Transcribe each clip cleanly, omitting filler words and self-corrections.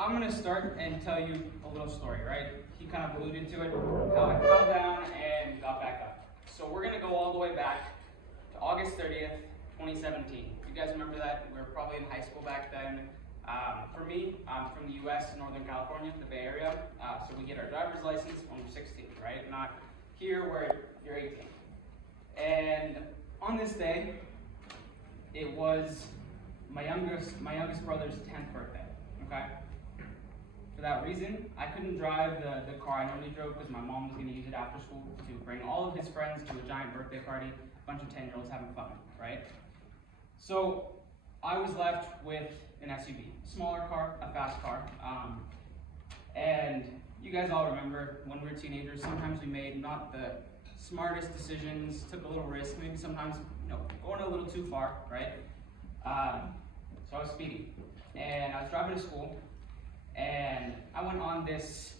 I'm going to start and tell you a little story, right? He kind of alluded to it, how I fell down and got back up. So we're going to go all the way back to August 30th, 2017. You guys remember that? We were probably in high school back then. For me, I'm from the US, Northern California, the Bay Area. So we get our driver's license when we're 16, right? Not here where you're 18. And on this day, it was my youngest brother's 10th birthday, okay? For that reason, I couldn't drive the car I normally drove because my mom was going to use it after school to bring all of his friends to a giant birthday party, a bunch of 10-year-olds having fun, right? So I was left with an SUV, smaller car, a fast car, and you guys all remember when we were teenagers, sometimes we made not the smartest decisions, took a little risk, maybe sometimes going a little too far, right? So I was speeding, and I was driving to school, and I went on this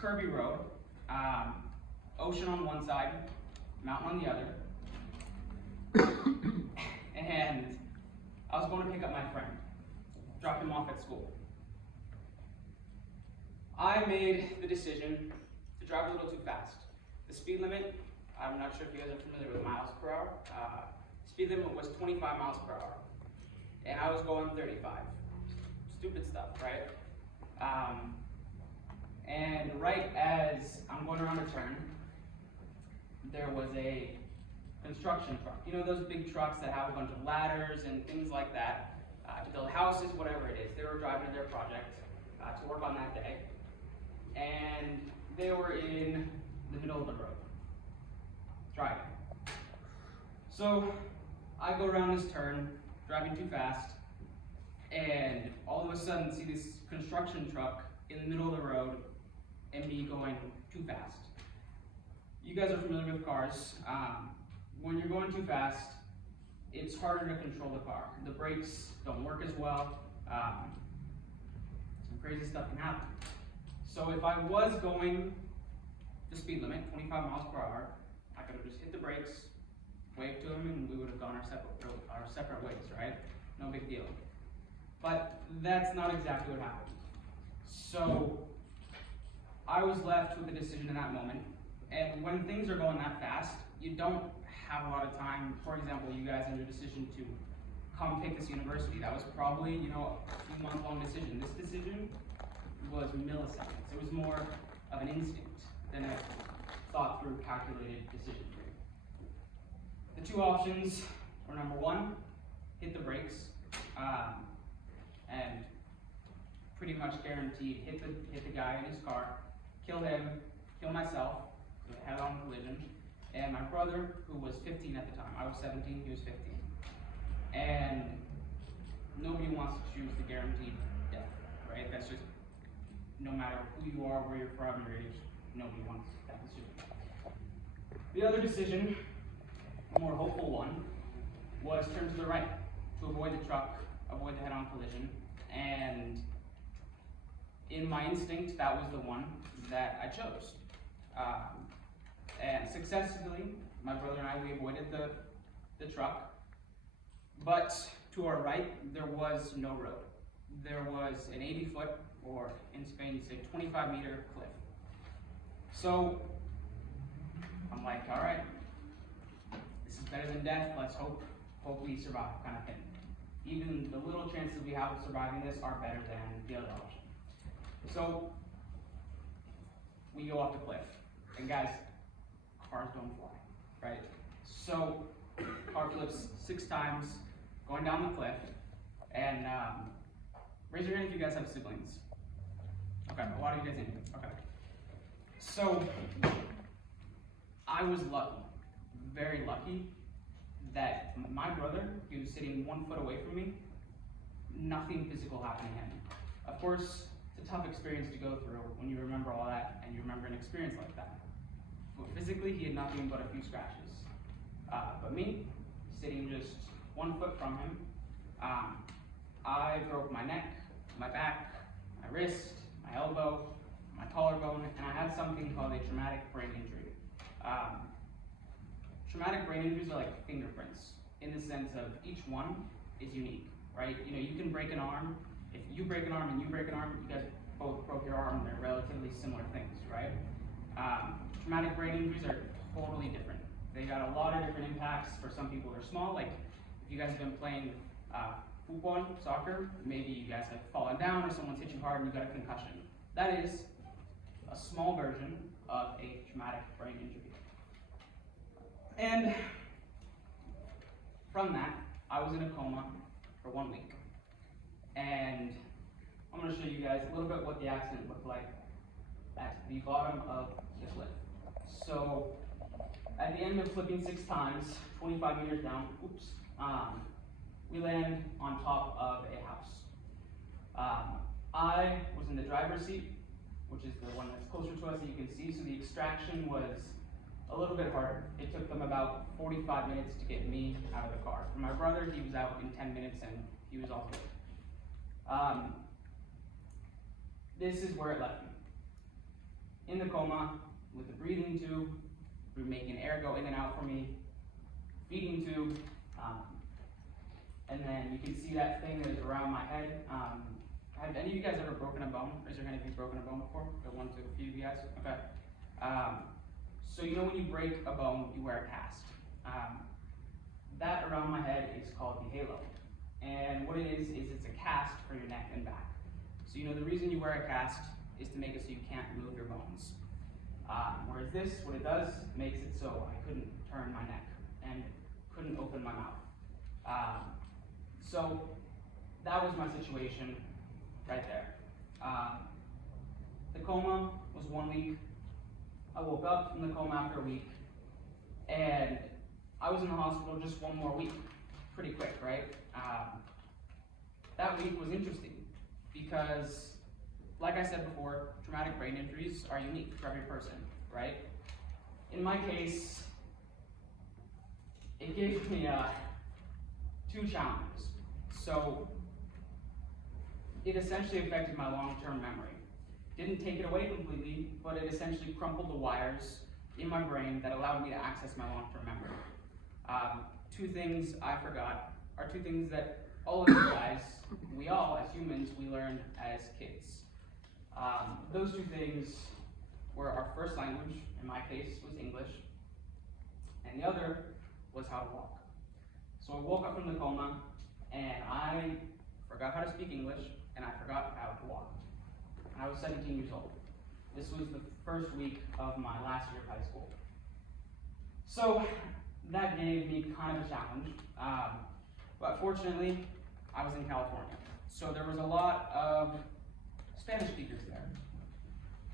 curvy road, ocean on one side, mountain on the other, and I was going to pick up my friend, drop him off at school. I made the decision to drive a little too fast. The speed limit, I'm not sure if you guys are familiar with miles per hour. Speed limit was 25 miles per hour, and I was going 35. Stupid stuff, right? And right as I'm going around a turn, there was a construction truck. You know those big trucks that have a bunch of ladders and things like that to build houses, whatever it is. They were driving to their project to work on that day, and they were in the middle of the road, driving. So I go around this turn, driving too fast, and all of a sudden see this construction truck in the middle of the road and me going too fast. You guys are familiar with cars. When you're going too fast, it's harder to control the car. The brakes don't work as well. Some crazy stuff can happen. So if I was going the speed limit, 25 miles per hour, I could have just hit the brakes, waved to him, and we would have gone our separate ways, right? No big deal. But that's not exactly what happened. So I was left with a decision in that moment. And when things are going that fast, you don't have a lot of time. For example, you guys had your decision to come pick this university. That was probably, a few month-long decision. This decision was milliseconds. It was more of an instinct than a thought-through, calculated decision. The two options were, number one, hit the brakes, and pretty much guaranteed hit the guy in his car, kill him, kill myself, so a head-on collision, and my brother, who was 15 at the time. I was 17, he was 15. And nobody wants to choose the guaranteed death, right? That's just, no matter who you are, where you're from, your age, nobody wants that decision. The other decision, a more hopeful one, was turn to the right to avoid the truck, avoid the head-on collision, and in my instinct, that was the one that I chose. And successfully, my brother and I, we avoided the truck, but to our right, there was no road. There was an 80-foot, or in Spain you say 25-meter cliff. So I'm like, all right, this is better than death, let's hope we survive, kind of thing. Even the little chances we have of surviving this are better than the other option. So we go off the cliff, and guys, cars don't fly, right? So car flips 6 times going down the cliff, and raise your hand if you guys have siblings. Okay, a lot of you guys do. Okay. So I was lucky, very lucky, that my brother, he was sitting 1 foot away from me, nothing physical happened to him. Of course, it's a tough experience to go through when you remember all that and you remember an experience like that. But physically, he had nothing but a few scratches. But me, sitting just 1 foot from him, I broke my neck, my back, my wrist, my elbow, my collarbone, and I had something called a traumatic brain injury. Traumatic brain injuries are like fingerprints in the sense of each one is unique, right? You can break an arm if you break an arm and you break an arm, you guys both broke your arm. They're relatively similar things, right? Traumatic brain injuries are totally different. They got a lot of different impacts. For some people, they're small. Like if you guys have been playing football, soccer, maybe you guys have fallen down or someone's hit you hard and you got a concussion. That is a small version of a traumatic brain injury. And from that, I was in a coma for 1 week. And I'm going to show you guys a little bit what the accident looked like at the bottom of this lift. So at the end of flipping 6 times, 25 meters down, we land on top of a house. I was in the driver's seat, which is the one that's closer to us that you can see, so the extraction was a little bit harder. It took them about 45 minutes to get me out of the car. For my brother, he was out in 10 minutes and he was all good. This is where it left me. In the coma, with the breathing tube, making air go in and out for me, feeding tube, and then you can see that thing that is around my head. Have any of you guys ever broken a bone? Raise your hand if you've broken a bone before. Got one, two, a few of you guys. Okay. So you know when you break a bone, you wear a cast. That around my head is called the halo. And what it is it's a cast for your neck and back. So you know the reason you wear a cast is to make it so you can't move your bones. Whereas this, what it does, makes it so I couldn't turn my neck and couldn't open my mouth. So that was my situation right there. The coma was 1 week. I woke up from the coma after a week, and I was in the hospital just 1 more week. Pretty quick, right? That week was interesting because, like I said before, traumatic brain injuries are unique for every person, right? In my case, it gave me 2 challenges. So it essentially affected my long-term memory. Didn't take it away completely, but it essentially crumpled the wires in my brain that allowed me to access my long-term memory. 2 things I forgot are 2 things that all of you guys, we all as humans, we learned as kids. Those 2 things were our first language, in my case was English, and the other was how to walk. So I woke up from the coma, and I forgot how to speak English, and I forgot how to walk. And I was 17 years old. This was the first week of my last year of high school. So that gave me kind of a challenge, but fortunately, I was in California. So there was a lot of Spanish speakers there.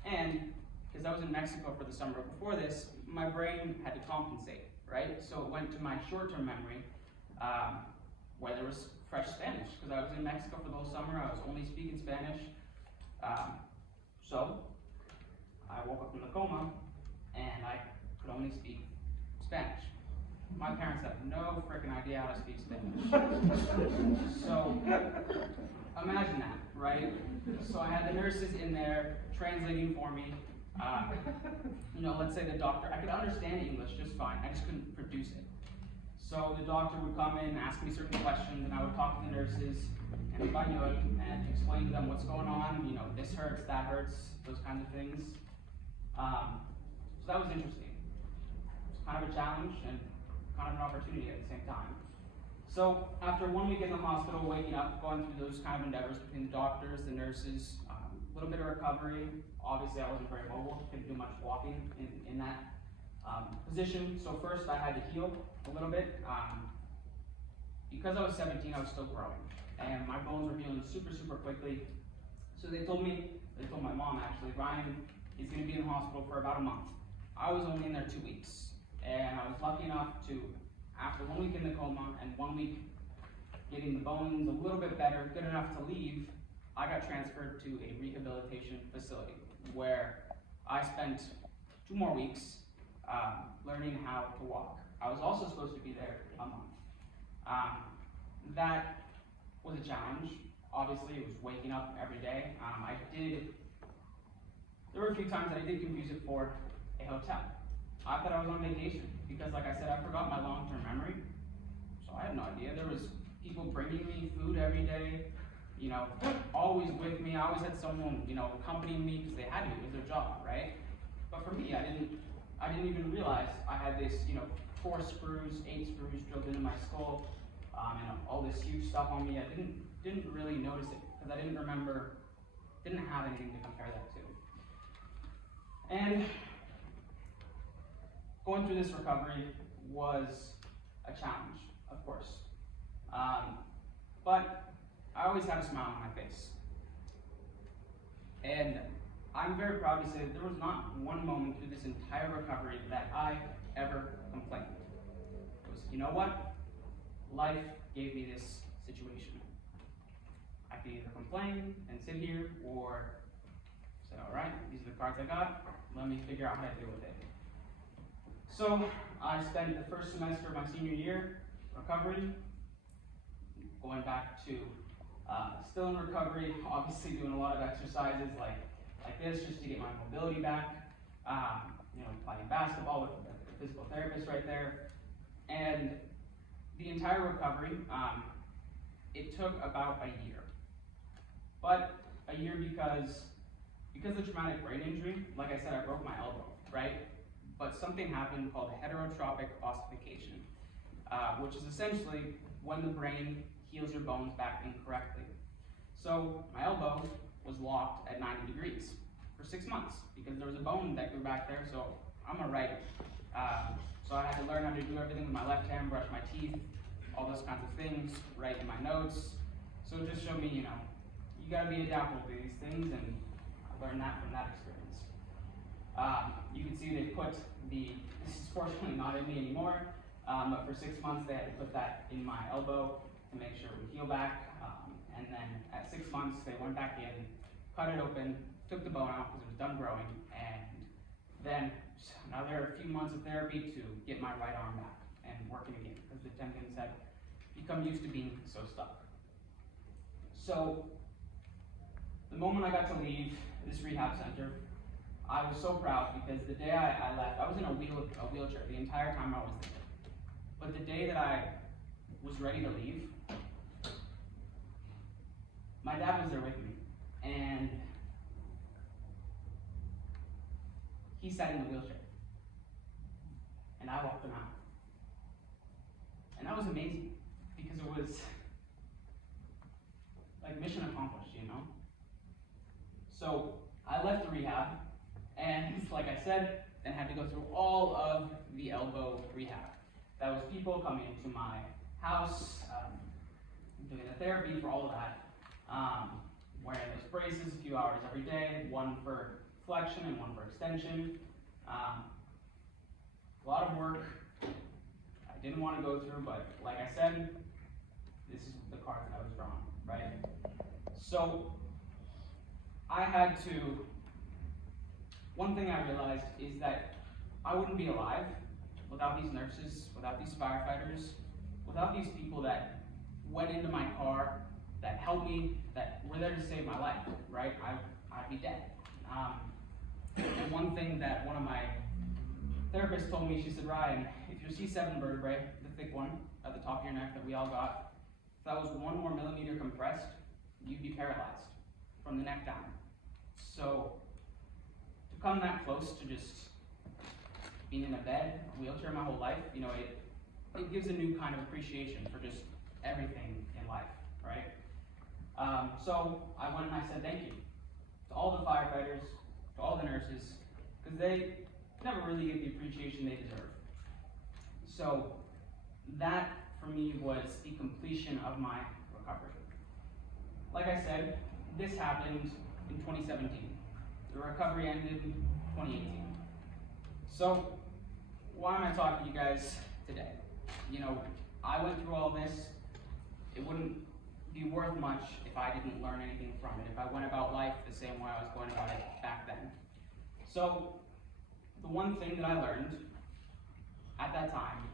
And because I was in Mexico for the summer before this, my brain had to compensate, right? So it went to my short-term memory, where there was fresh Spanish, because I was in Mexico for the whole summer. I was only speaking Spanish. So I woke up from the coma, and I could only speak Spanish. My parents have no freaking idea how to speak Spanish. So imagine that, right? So I had the nurses in there translating for me. You know, let's say the doctor, I could understand English just fine, I just couldn't produce it. So the doctor would come in, ask me certain questions, and I would talk to the nurses and explain to them what's going on, you know, this hurts, that hurts, those kinds of things. So that was interesting. It was kind of a challenge and kind of an opportunity at the same time. So after 1 week in the hospital, waking up, going through those kind of endeavors between the doctors, the nurses, a little bit of recovery. Obviously, I wasn't very mobile, couldn't do much walking in that position. So first, I had to heal a little bit. Because I was 17, I was still growing, and my bones were healing super, super quickly. So they told my mom actually, Ryan is going to be in the hospital for about a month. I was only in there 2 weeks, and I was lucky enough to, after 1 week in the coma and 1 week getting the bones a little bit better, good enough to leave, I got transferred to a rehabilitation facility where I spent 2 more weeks learning how to walk. I was also supposed to be there a month. That was a challenge. Obviously, it was waking up every day. There were a few times that I did confuse it for a hotel. I thought I was on vacation because, like I said, I forgot my long-term memory. So I had no idea. There was people bringing me food every day. you know, always with me. I always had someone, you know, accompanying me because they had to. It was their job, right? But for me, I didn't even realize I had this, you know, 4 screws, 8 screws drilled into my skull, and all this huge stuff on me. I didn't really notice it because I didn't have anything to compare that to. And going through this recovery was a challenge, of course. But I always had a smile on my face. And I'm very proud to say that there was not one moment through this entire recovery that I ever complained. It was, you know what? Life gave me this situation. I could either complain and sit here or say, all right, these are the cards I got. Let me figure out how to deal with it. So I spent the first semester of my senior year recovering, going back to still in recovery, obviously doing a lot of exercises like this just to get my mobility back, you know, playing basketball with the physical therapist right there. And the entire recovery, it took about a year. But a year because of the traumatic brain injury, like I said, I broke my elbow, right? But something happened called heterotropic ossification, which is essentially when the brain heals your bones back incorrectly. So my elbow was locked at 90 degrees for 6 months because there was a bone that grew back there, so I'm a writer. So I had to learn how to do everything with my left hand, brush my teeth, all those kinds of things, write in my notes. So it just showed me, you know, you gotta be adaptable to these things, and I learned that from that experience. You can see they put this is fortunately not in me anymore, but for 6 months they had to put that in my elbow to make sure it would heal back. And then at 6 months they went back in, cut it open, took the bone out because it was done growing, and then another few months of therapy to get my right arm back and working again because the tendons had become used to being so stuck. So the moment I got to leave this rehab center, I was so proud because the day I left, I was in a wheelchair the entire time I was there. But the day that I was ready to leave, my dad was there with me, and he sat in the wheelchair, and I walked him out. And that was amazing because it was like mission accomplished, you know? So I left the rehab, and like I said, then had to go through all of the elbow rehab. That was people coming into my house, doing the therapy for all of that, wearing those braces a few hours every day, one for flexion and one for extension. A lot of work I didn't want to go through, but like I said, this is the card that I was drawn, right? So I had to, one thing I realized is that I wouldn't be alive without these nurses, without these firefighters, without these people that went into my car, that helped me, that were there to save my life, right? I'd be dead. And one thing that one of my therapists told me, she said, Ryan, if your C7 vertebrae, the thick one at the top of your neck that we all got, if that was 1 more millimeter compressed, you'd be paralyzed from the neck down. So to come that close to just being in a bed, a wheelchair my whole life, you know, it gives a new kind of appreciation for just everything in life, right? So I went and I said thank you to all the firefighters, to all the nurses, because they never really get the appreciation they deserve. So that, for me, was the completion of my recovery. Like I said, this happened in 2017. The recovery ended in 2018. So why am I talking to you guys today? You know, I went through all this. It wouldn't be worth much if I didn't learn anything from it, if I went about life the same way I was going about it back then. So the one thing that I learned at that time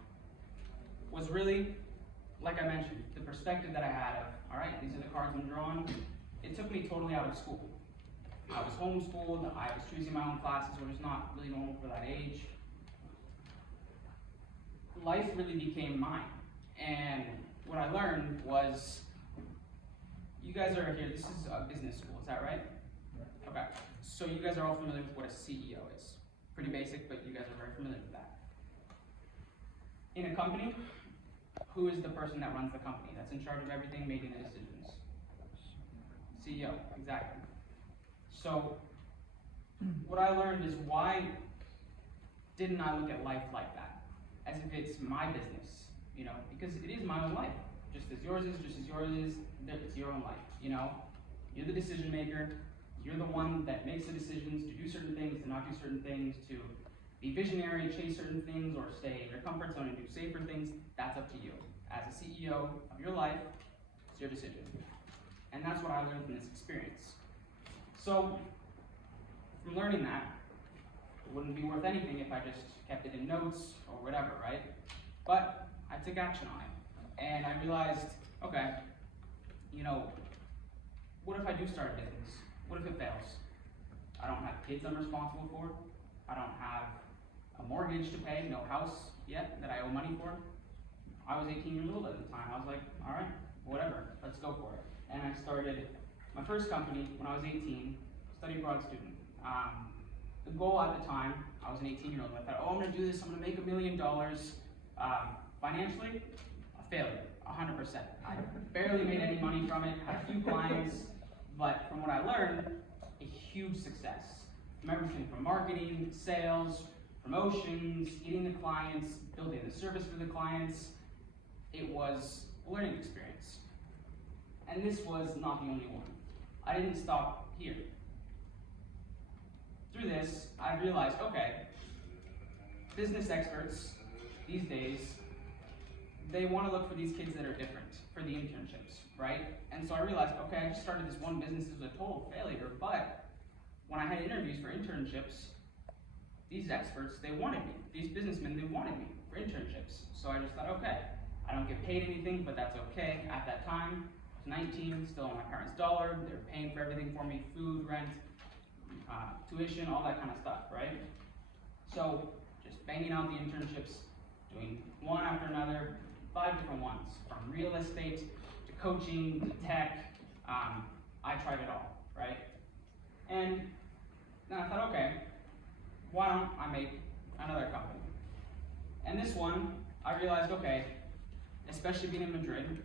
was really, like I mentioned, the perspective that I had of, all right, these are the cards I'm drawing. It took me totally out of school. I was homeschooled, I was choosing my own classes, which is not really normal for that age. Life really became mine. And what I learned was you guys are here, this is a business school, is that right? Okay, so you guys are all familiar with what a CEO is. Pretty basic, but you guys are very familiar with that. In a company, who is the person that runs the company, that's in charge of everything, making the decisions? CEO, exactly. So, what I learned is, why didn't I look at life like that? As if it's my business, you know, because it is my own life. Just as yours is, it's your own life, you know? You're the decision maker, you're the one that makes the decisions to do certain things, to not do certain things, to be visionary, chase certain things, or stay in your comfort zone and do safer things. That's up to you. As a CEO of your life, it's your decision. And that's what I learned from this experience. So, from learning that, it wouldn't be worth anything if I just kept it in notes or whatever, right? But I took action on it. And I realized, okay, you know, what if I do start a business? What if it fails? I don't have kids I'm responsible for. I don't have a mortgage to pay, no house yet that I owe money for. I was 18 years old at the time. I was like, all right, whatever, let's go for it. And I started my first company when I was 18, study abroad student. The goal at the time, I was an 18-year-old, I thought, oh, I'm gonna do this, I'm gonna make $1 million. Financially, a failure, 100%. I barely made any money from it, had a few clients, but from what I learned, a huge success. From everything from marketing, sales, promotions, getting the clients, building the service for the clients. It was a learning experience. And this was not the only one. I didn't stop here. Through this, I realized, okay, business experts these days, they want to look for these kids that are different for the internships, right? And so I realized, okay, I just started this one business, it was a total failure, but when I had interviews for internships, these experts, they wanted me. These businessmen, they wanted me for internships. So I just thought, okay, I don't get paid anything, but that's okay. At that time, I was 19, still on my parents' dollar. They were paying for everything for me, food, rent, tuition, all that kind of stuff, right? So just banging out the internships, doing one after another, 5 different ones, from real estate to coaching to tech. I tried it all, right? And then I thought, okay, why don't I make another company? And this one, I realized, okay, especially being in Madrid,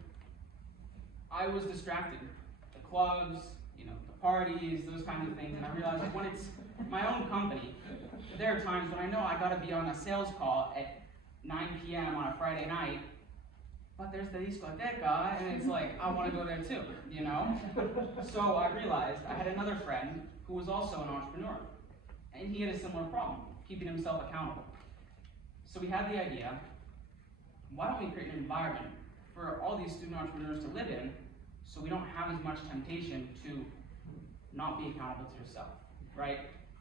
I was distracted. The clubs, you know, the parties, those kinds of things, and I realized when it's my own company, there are times when I know I gotta be on a sales call at 9 p.m. on a Friday night, but there's the discoteca, and it's like, I wanna go there too, you know? So I realized I had another friend who was also an entrepreneur, and he had a similar problem, keeping himself accountable. So we had the idea, why don't we create an environment for all these student entrepreneurs to live in, so we don't have as much temptation to not be accountable to yourself, right?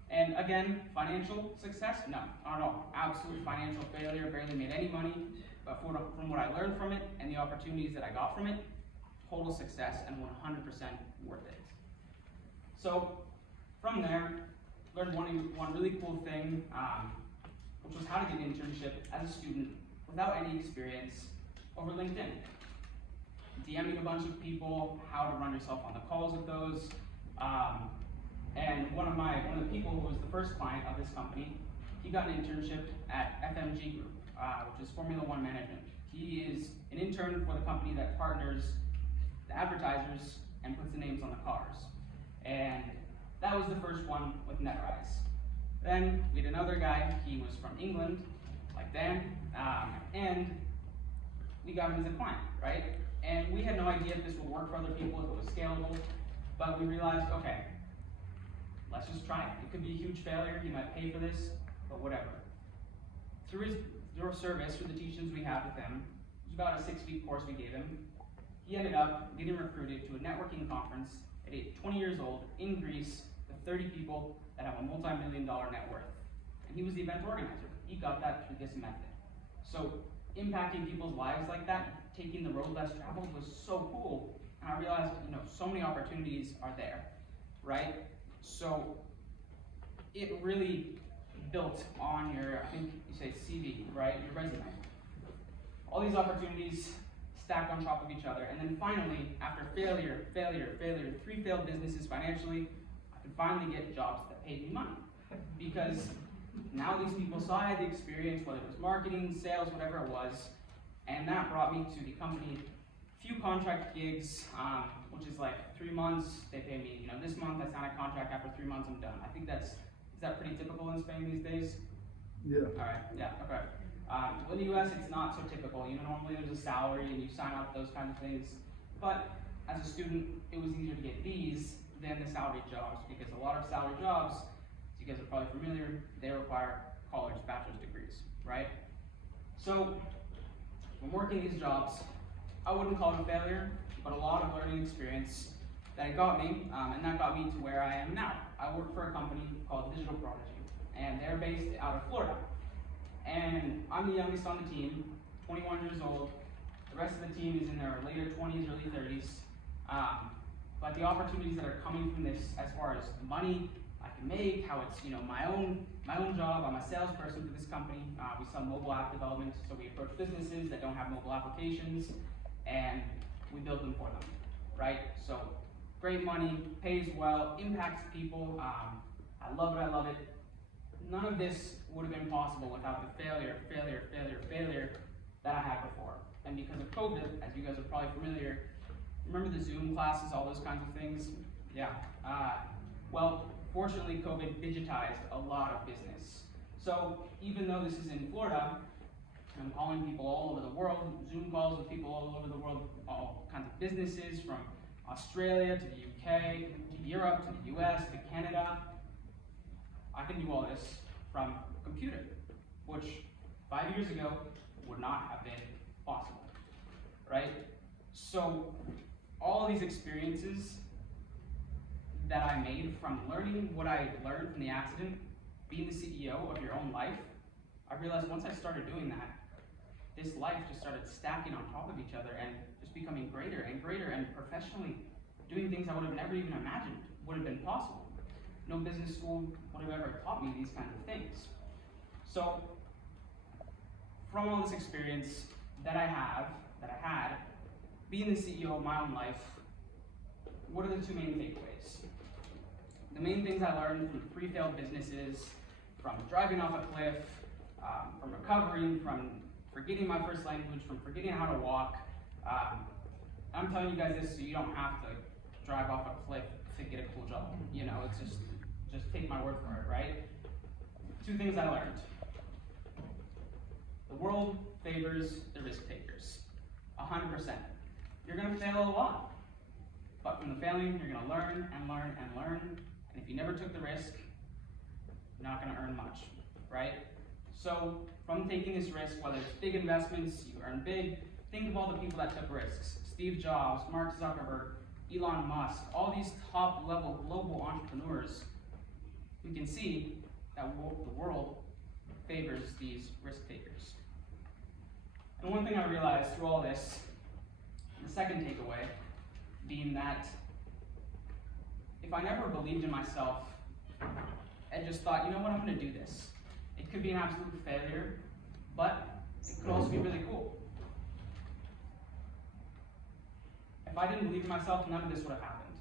And again, financial success? No, not at all. Absolute financial failure, barely made any money, but from what I learned from it and the opportunities that I got from it, total success and 100% worth it. So from there, learned one really cool thing, which was how to get an internship as a student without any experience over LinkedIn. DMing a bunch of people, how to run yourself on the calls with those. And one of the people who was the first client of this company, he got an internship at FMG Group, which is Formula One Management. He is an intern for the company that partners the advertisers and puts the names on the cars. And that was the first one with NetRise. Then we had another guy, he was from England, like Dan, and we got him as a client, right? And we had no idea if this would work for other people, if it was scalable, but we realized, okay, let's just try it. It could be a huge failure, he might pay for this, but whatever. Through his service, through the teachings we had with him, it was about a 6-week course we gave him, he ended up getting recruited to a networking conference at 20 years old in Greece with 30 people that have a multi-million-dollar net worth. And he was the event organizer. He got that through this method. So impacting people's lives like that, taking the road less traveled was so cool. And I realized, so many opportunities are there, right? So it really built on your, I think you say CV, right? Your resume. All these opportunities stacked on top of each other. And then finally, after failure, 3 failed businesses financially, I could finally get jobs that paid me money. Because now these people saw I had the experience, whether it was marketing, sales, whatever it was, and that brought me to the company. Few contract gigs, which is like 3 months, they pay me, this month I sign a contract, after 3 months I'm done. I think is that pretty typical in Spain these days? Yeah. All right, yeah, okay. Well, in the US, it's not so typical. Normally there's a salary and you sign up, those kinds of things. But as a student, it was easier to get these than the salary jobs, because a lot of salary jobs, as you guys are probably familiar, they require college bachelor's degrees, right? So when working these jobs, I wouldn't call it a failure, but a lot of learning experience that got me, and that got me to where I am now. I work for a company called Digital Prodigy, and they're based out of Florida. And I'm the youngest on the team, 21 years old. The rest of the team is in their later 20s, early 30s. But the opportunities that are coming from this, as far as the money I can make, how it's my own job. I'm a salesperson for this company. We sell mobile app development, so we approach businesses that don't have mobile applications, and we build them for them, right? So great money, pays well, impacts people. I love it, I love it. None of this would have been possible without the failure that I had before. And because of COVID, as you guys are probably familiar, remember the Zoom classes, all those kinds of things? Yeah. Well, fortunately, COVID digitized a lot of business. So even though this is in Florida, I'm calling people all over the world, Zoom calls with people all over the world, all kinds of businesses, from Australia to the UK, to Europe, to the US, to Canada. I can do all this from a computer, which 5 years ago would not have been possible, right? So all of these experiences that I made from learning what I learned from the accident, being the CEO of your own life, I realized once I started doing that, this life just started stacking on top of each other and just becoming greater and greater, and professionally doing things I would have never even imagined would have been possible. No business school would have ever taught me these kinds of things. So from all this experience that I had, being the CEO of my own life, what are the 2 main takeaways? The main things I learned from 3 failed businesses, from driving off a cliff, from recovering, from forgetting my first language, from forgetting how to walk. I'm telling you guys this so you don't have to drive off a cliff to get a cool job. It's just take my word for it, right? 2 things I learned. The world favors the risk takers, 100%. You're gonna fail a lot, but from the failing, you're gonna learn and learn and learn, and if you never took the risk, you're not gonna earn much, right? So from taking this risk, whether it's big investments, you earn big, think of all the people that took risks. Steve Jobs, Mark Zuckerberg, Elon Musk, all these top-level global entrepreneurs. We can see that the world favors these risk takers. And one thing I realized through all this, the second takeaway, being that if I never believed in myself and just thought, you know what, I'm going to do this. It could be an absolute failure, but it could also be really cool. If I didn't believe in myself, none of this would have happened,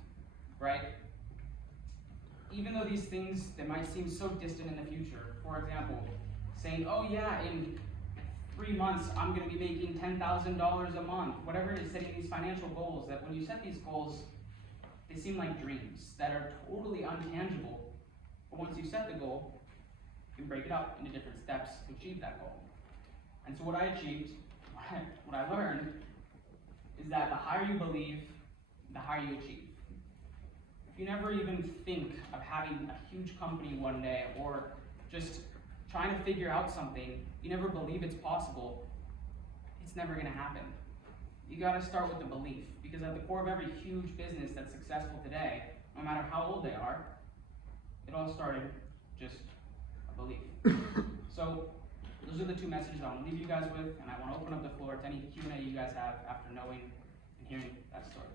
right? Even though these things, they might seem so distant in the future. For example, saying, oh yeah, in 3 months, I'm gonna be making $10,000 a month, whatever it is, setting these financial goals, that when you set these goals, they seem like dreams that are totally untangible. But once you set the goal, you can break it up into different steps to achieve that goal. And so what I achieved, what I learned, is that the higher you believe, the higher you achieve. If you never even think of having a huge company one day, or just trying to figure out something, you never believe it's possible, it's never gonna happen. You gotta start with the belief, because at the core of every huge business that's successful today, no matter how old they are, it all started just a belief. So those are the 2 messages I want to leave you guys with, and I want to open up the floor to any Q&A you guys have after knowing and hearing that story.